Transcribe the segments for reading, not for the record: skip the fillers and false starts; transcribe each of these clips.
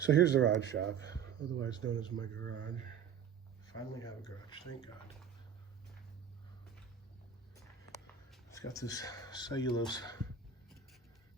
So here's the rod shop, otherwise known as my garage. Finally have a garage, thank God. It's got this cellulose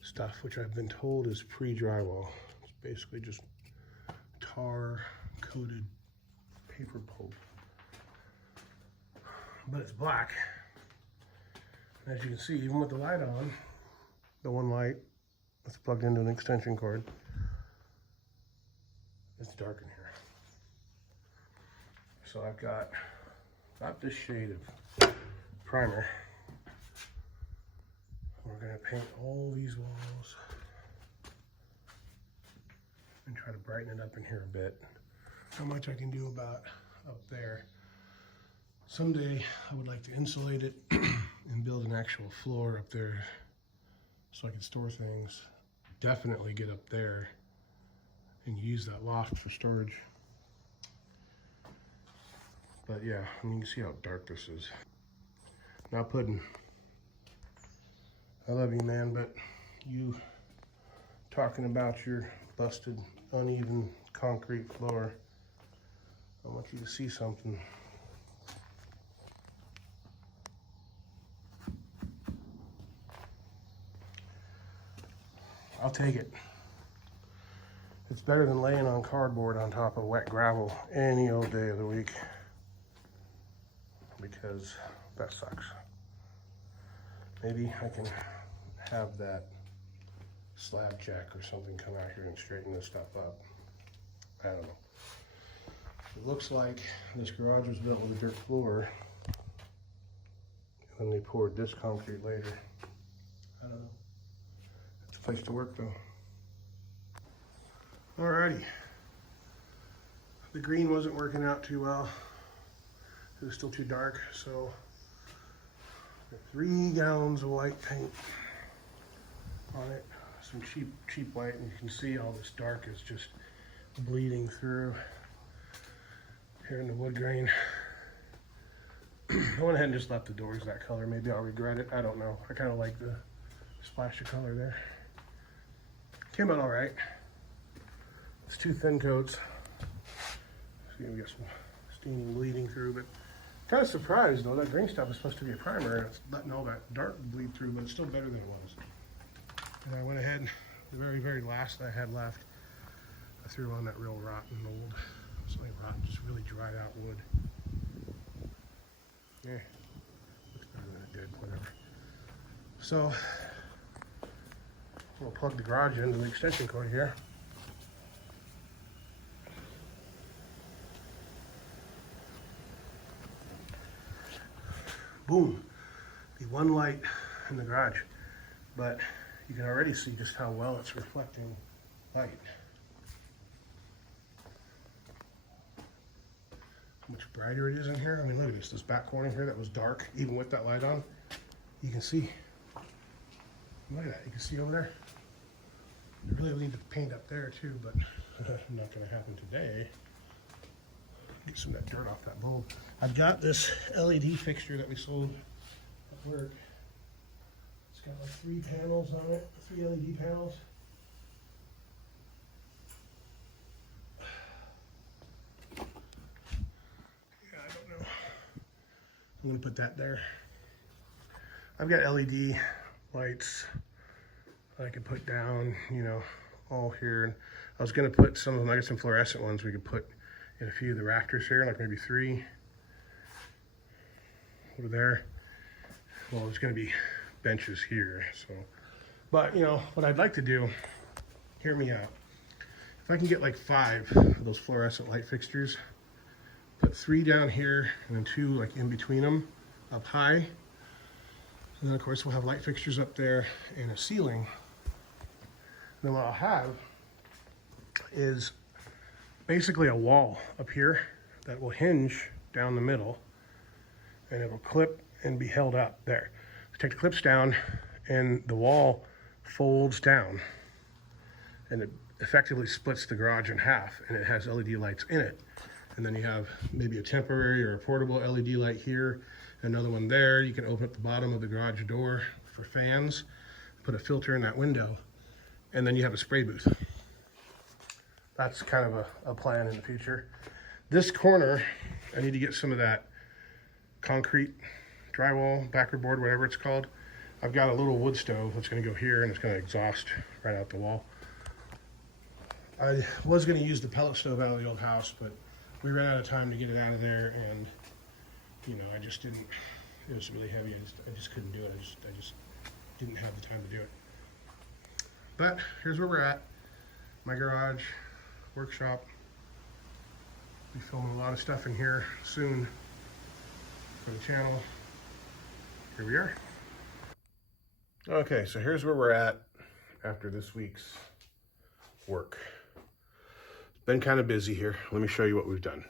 stuff, which I've been told is pre-drywall. It's basically just tar-coated paper pulp. But it's black. And as you can see, even with the light on, the one light that's plugged into an extension cord, it's dark in here. So I've got this shade of primer. We're gonna paint all these walls and try to brighten it up in here a bit. How much I can do about up there. Someday I would like to insulate it and build an actual floor up there so I can store things. Definitely get up there and use that loft for storage. But yeah, I mean, you can see how dark this is. Now Puddin', I love you, man, but you talking about your busted, uneven concrete floor, I want you to see something. I'll take it. It's better than laying on cardboard on top of wet gravel any old day of the week, because that sucks. Maybe I can have that slab jack or something come out here and straighten this stuff up. I don't know. It looks like this garage was built with a dirt floor, and then they poured this concrete later. I don't know. It's a place to work though. Alrighty. The green wasn't working out too well. It was still too dark, so 3 gallons of white paint on it. Some cheap white, and you can see all this dark is just bleeding through here in the wood grain. I went ahead and just left the doors that color. Maybe I'll regret it. I don't know. I kind of like the splash of color there. Came out all right. It's 2 thin coats. See, we got some steam bleeding through, but kind of surprised though. That green stuff is supposed to be a primer, and it's letting all that dark bleed through, but it's still better than it was. And I went ahead, the very last that I had left, I threw on that real rotten old, something rotten, just really dried out wood. Yeah, looks better than it did, whatever. So, we'll plug the garage into the extension cord here. Boom, the one light in the garage, but you can already see just how well it's reflecting light. How much brighter it is in here. I mean, look at this back corner here that was dark, even with that light on. You can see, look at that, you can see over there. I really need to paint up there too, but not gonna happen today. Get some of that dirt off that bulb. I've got this LED fixture that we sold at work. It's got like 3 panels on it, 3 LED panels. Yeah, I don't know. I'm gonna put that there. I've got LED lights I could put down, you know, all here. And I was gonna put some of them, I got some fluorescent ones we could put in a few of the rafters here, like maybe 3 over there. Well, there's gonna be benches here, so. But you know, what I'd like to do, hear me out. If I can get like 5 of those fluorescent light fixtures, put 3 down here and then 2 like in between them, up high. And then of course we'll have light fixtures up there and a ceiling. And then what I'll have is basically a wall up here that will hinge down the middle, and it'll clip and be held up there. Take the clips down and the wall folds down, and it effectively splits the garage in half, and it has LED lights in it. And then you have maybe a temporary or a portable LED light here, another one there. You can open up the bottom of the garage door for fans, put a filter in that window, and then you have a spray booth. that's kind of a plan in the future. This corner, I need to get some of that concrete drywall, backer board, whatever it's called. I've got a little wood stove that's going to go here, and it's going to exhaust right out the wall. I was going to use the pellet stove out of the old house, but we ran out of time to get it out of there, and you know, I just didn't. It was really heavy. I just couldn't do it. I just didn't have the time to do it. But here's where we're at. My garage, workshop. Be filming a lot of stuff in here soon for the channel. Here we are. Okay, so here's where we're at after this week's work. It's been kind of busy here. Let me show you what we've done.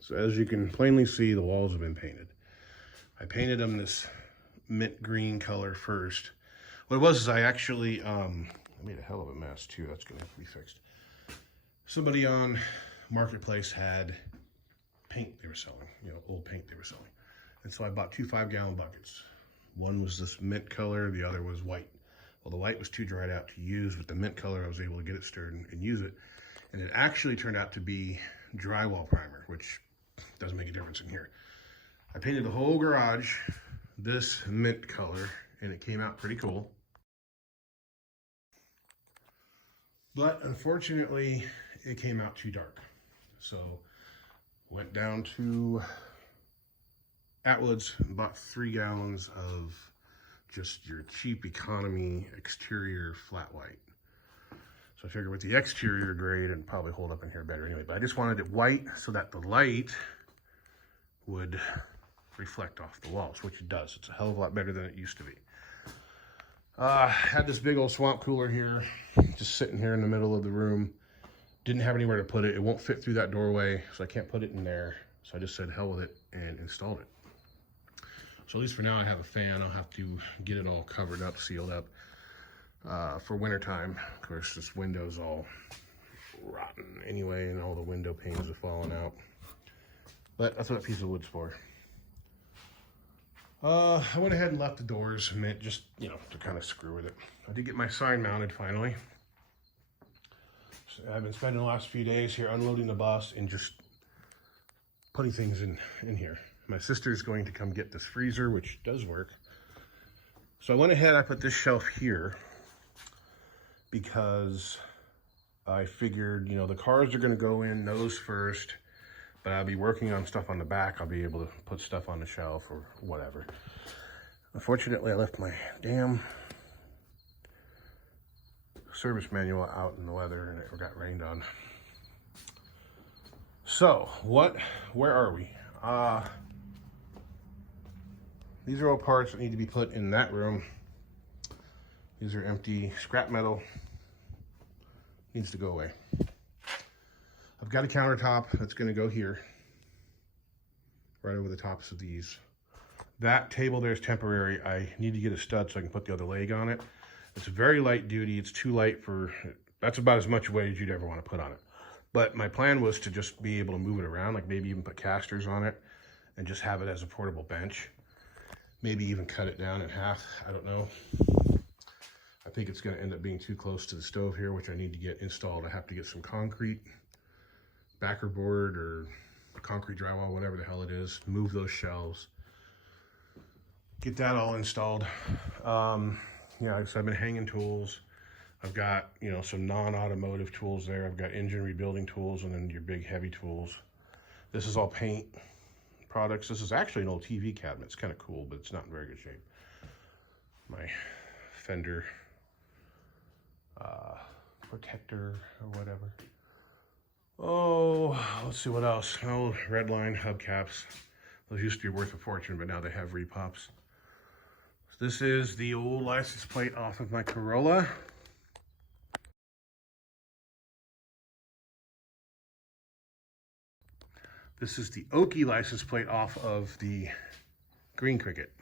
So as you can plainly see, the walls have been painted. I painted them this mint green color first. What it was is I actually, I made a hell of a mess too. That's gonna have to be fixed. Somebody on Marketplace had paint they were selling, you know, old paint they were selling. And so I bought 2 5-gallon buckets. One was this mint color, the other was white. Well, the white was too dried out to use, but the mint color, I was able to get it stirred and use it. And it actually turned out to be drywall primer, which doesn't make a difference in here. I painted the whole garage this mint color, and it came out pretty cool. But unfortunately, it came out too dark. So went down to Atwoods and bought 3 gallons of just your cheap economy exterior flat white. So I figured with the exterior grade, it'd probably hold up in here better anyway. But I just wanted it white so that the light would reflect off the walls, which it does. It's a hell of a lot better than it used to be. Had this big old swamp cooler here, just sitting here in the middle of the room. Didn't have anywhere to put it. It won't fit through that doorway, so I can't put it in there. So I just said hell with it and installed it. So at least for now I have a fan. I'll have to get it all covered up, sealed up for winter time. Of course, this window's all rotten anyway, and all the window panes have fallen out. But that's what a piece of wood's for. I went ahead and left the doors mint, just, you know, to kind of screw with it. I did get my sign mounted finally. So I've been spending the last few days here unloading the bus and just putting things in here. My sister's going to come get this freezer, which does work. So I went ahead, I put this shelf here because I figured, you know, the cars are going to go in nose first, but I'll be working on stuff on the back. I'll be able to put stuff on the shelf or whatever. Unfortunately, I left my damn service manual out in the weather and it got rained on. So, where are we? These are all parts that need to be put in that room. These are empty scrap metal. Needs to go away. I've got a countertop that's going to go here, right over the tops of these. That table there is temporary. I need to get a stud so I can put the other leg on it. It's very light duty. It's too light for, that's about as much weight as you'd ever want to put on it. But my plan was to just be able to move it around, like maybe even put casters on it and just have it as a portable bench. Maybe even cut it down in half. I don't know. I think it's going to end up being too close to the stove here, which I need to get installed. I have to get some concrete backer board or concrete drywall, whatever the hell it is. Move those shelves. Get that all installed. Yeah, so I've been hanging tools. I've got, you know, some non-automotive tools there. I've got engine rebuilding tools and then your big heavy tools. This is all paint products. This is actually an old TV cabinet. It's kind of cool, but it's not in very good shape. My fender protector or whatever. Oh, let's see what else. Oh, Redline hubcaps. Those used to be worth a fortune, but now they have repops. So this is the old license plate off of my Corolla. This is the Oki license plate off of the Green Cricket.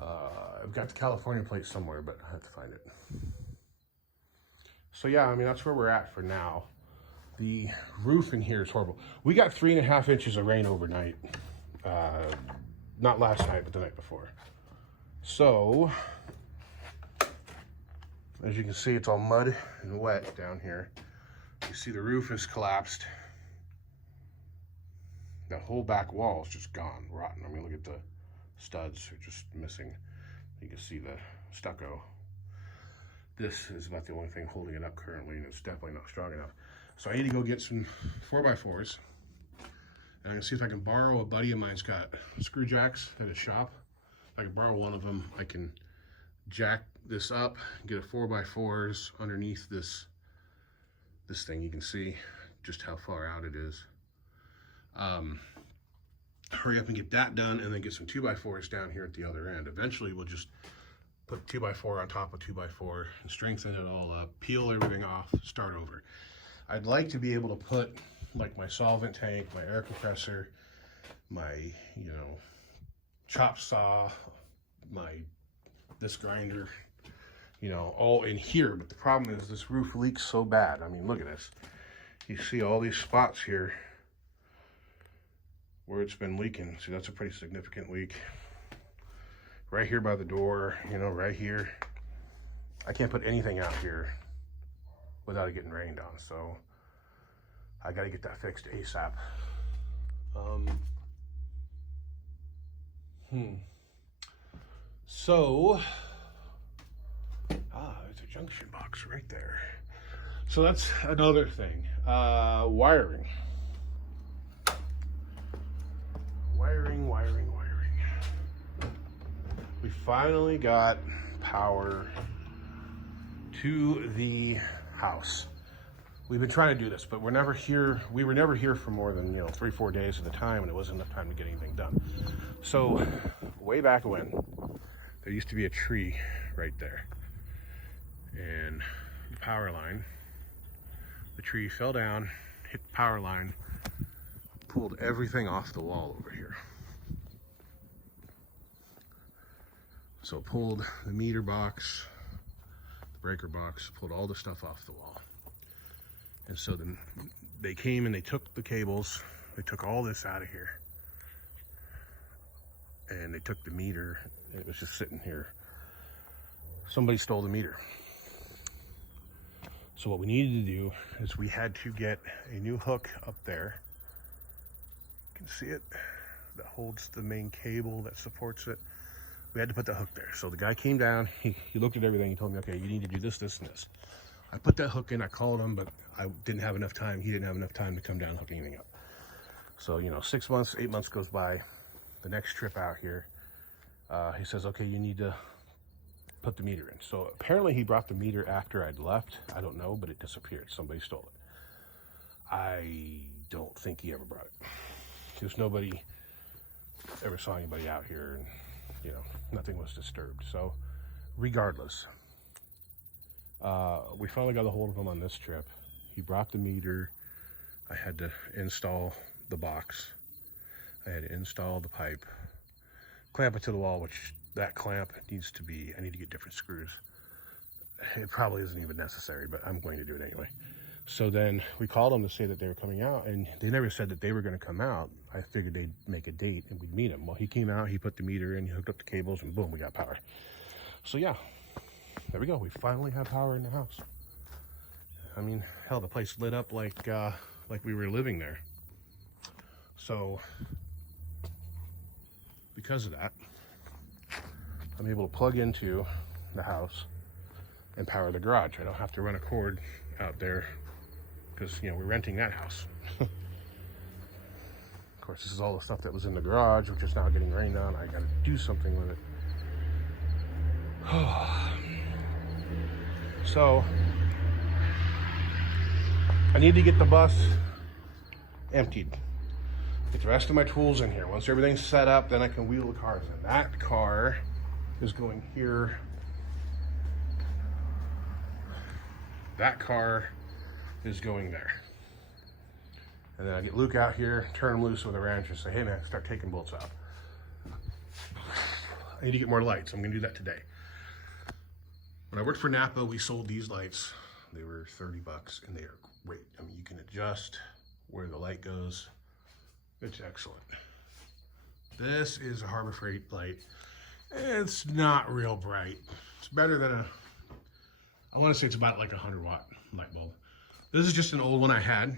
I've got the California plate somewhere, but I have to find it. So yeah, I mean, that's where we're at for now. The roof in here is horrible. We got 3.5 inches of rain overnight. Not last night, but the night before. So, As you can see, it's all mud and wet down here. You see the roof is collapsed. That whole back wall is just gone, rotten. I mean, look at the studs are just missing. You can see the stucco. This is about the only thing holding it up currently, and it's definitely not strong enough. So I need to go get some 4x4s, and I'm gonna see if I can borrow. A buddy of mine's got screw jacks at his shop. If I can borrow one of them, I can jack this up, get a 4x4s underneath this thing. You can see just how far out it is. Hurry up and get that done, and then get some 2x4s down here at the other end. Eventually we'll just put 2x4 on top of 2x4 and strengthen it all up, peel everything off, start over. I'd like to be able to put like my solvent tank, my air compressor, my, you know, chop saw, this grinder, you know, all in here. But the problem is this roof leaks so bad. I mean, look at this. You see all these spots here where it's been leaking. See, that's a pretty significant leak. Right here by the door, you know, right here. I can't put anything out here without it getting rained on. So I got to get that fixed ASAP. So, there's a junction box right there. So that's another thing. Wiring. We finally got power to the house. We've been trying to do this, but we're never here. We were never here for more than, you know, 3-4 days at a time, and it wasn't enough time to get anything done. So way back when, there used to be a tree right there, and the power line, the tree fell down, hit the power line, pulled everything off the wall over here. So it pulled the meter box, the breaker box, pulled all the stuff off the wall. And so then they came and they took the cables, they took all this out of here, and they took the meter, and it was just sitting here. Somebody stole the meter. So what we needed to do is we had to get a new hook up there. You can see it, that holds the main cable that supports it. We had to put the hook there. So the guy came down, he looked at everything, he told me, okay, you need to do this, this, and this. I put that hook in, I called him, but I didn't have enough time. He didn't have enough time to come down and hook anything up. So, you know, 6 months, 8 months goes by. The next trip out here, he says, okay, you need to put the meter in. So apparently he brought the meter after I'd left. I don't know, but it disappeared. Somebody stole it. I don't think he ever brought it, because nobody ever saw anybody out here, and, you know, nothing was disturbed. So regardless, we finally got a hold of him on this trip. He brought the meter. I had to install the box. I had to install the pipe, clamp it to the wall, which that clamp needs to be, I need to get different screws. It probably isn't even necessary, but I'm going to do it anyway. So then we called them to say that they were coming out, and they never said that they were going to come out. I figured they'd make a date and we'd meet him. Well, he came out, he put the meter in, he hooked up the cables, and boom, we got power. So yeah, there we go. We finally have power in the house. I mean, hell, the place lit up like we were living there. So because of that, I'm able to plug into the house and power the garage. I don't have to run a cord out there, because, you know, we're renting that house. Of course, this is all the stuff that was in the garage, which is now getting rained on. I got to do something with it. So I need to get the bus emptied, get the rest of my tools in here. Once everything's set up, then I can wheel the cars in. That car is going here. That car is going there. And then I get Luke out here, turn him loose with a wrench, and say, hey man, start taking bolts out. I need to get more lights. I'm gonna do that today. When I worked for Napa, we sold these lights. They were 30 bucks, and they are great. I mean, you can adjust where the light goes. It's excellent. This is a Harbor Freight light. It's not real bright. It's better than I want to say it's about like a 100-watt light bulb. This is just an old one I had.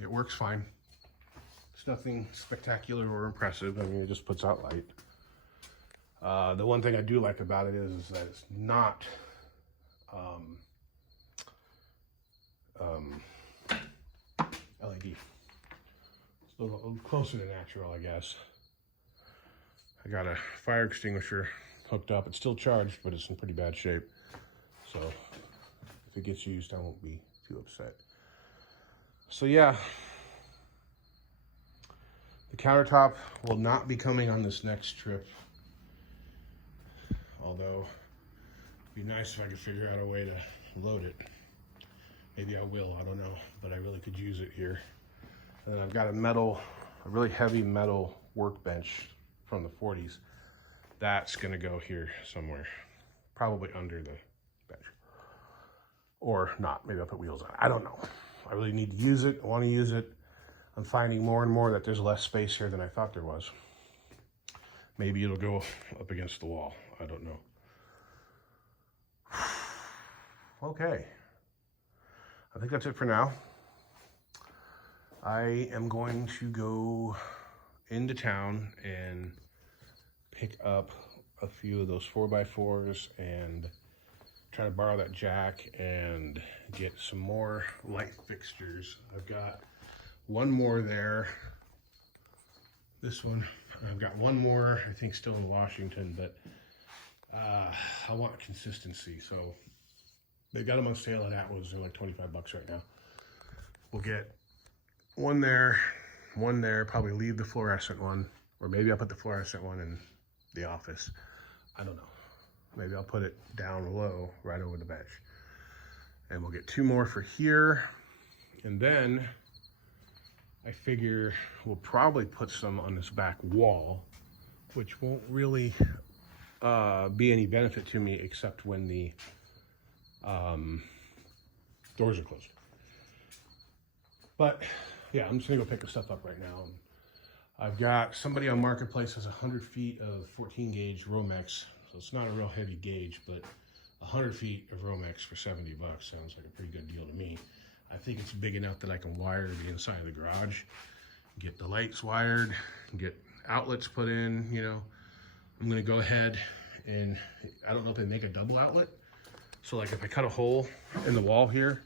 It works fine. It's nothing spectacular or impressive. I mean, it just puts out light. The one thing I do like about it is that it's not LED. It's a little closer to natural, I guess. I got a fire extinguisher hooked up. It's still charged, but it's in pretty bad shape. So if it gets used, I won't be too upset. So yeah, the countertop will not be coming on this next trip. Although, it'd be nice if I could figure out a way to load it. Maybe I will, I don't know, but I really could use it here. And then I've got a really heavy metal workbench from the 40s. That's gonna go here somewhere, probably under the bench. Or not, maybe I'll put wheels on it. I don't know. I really need to use it, I wanna use it. I'm finding more and more that there's less space here than I thought there was. Maybe it'll go up against the wall, I don't know. Okay, I think that's it for now. I am going to go into town and pick up a few of those 4x4s and try to borrow that jack and get some more light fixtures. I've got one more there. This one, I've got one more, I think still in Washington, but I want consistency. So they got them on sale at Atwood's. They're like 25 bucks right now. We'll get one there, probably leave the fluorescent one, or maybe I'll put the fluorescent one in the office. I don't know. Maybe I'll put it down low right over the bench. And we'll get two more for here. And then I figure we'll probably put some on this back wall, which won't really be any benefit to me except when the doors are closed. But yeah, I'm just gonna go pick the stuff up right now. I've got somebody on Marketplace has 100 feet of 14 gauge Romex. So it's not a real heavy gauge, but 100 feet of Romex for 70 bucks sounds like a pretty good deal to me. I think it's big enough that I can wire the inside of the garage, get the lights wired, get outlets put in, you know. I'm gonna go ahead and, I don't know if they make a double outlet. So like if I cut a hole in the wall here,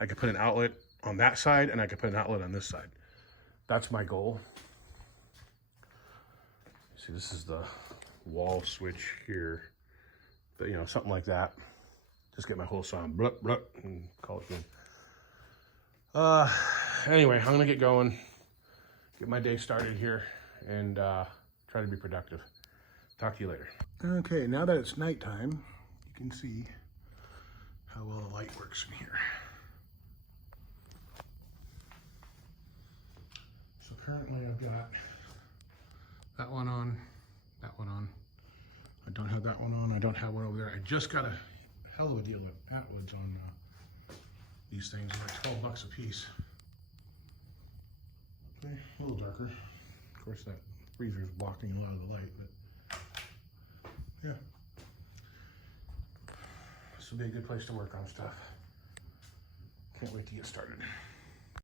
I could put an outlet on that side and I could put an outlet on this side. That's my goal. See, this is the wall switch here, but you know, something like that. Just get my whole saw and blup, blup, and call it good. Anyway, I'm gonna get going, get my day started here, and try to be productive. Talk to you later. Okay, now that it's nighttime, you can see how well the light works in here. So currently I've got that one on, that one on. I don't have that one on, I don't have one over there. I just got a hell of a deal at Atwood's on these things, like 12 bucks a piece. Okay, a little darker. Of course that freezer is blocking a lot of the light, but yeah. This will be a good place to work on stuff. Can't wait to get started.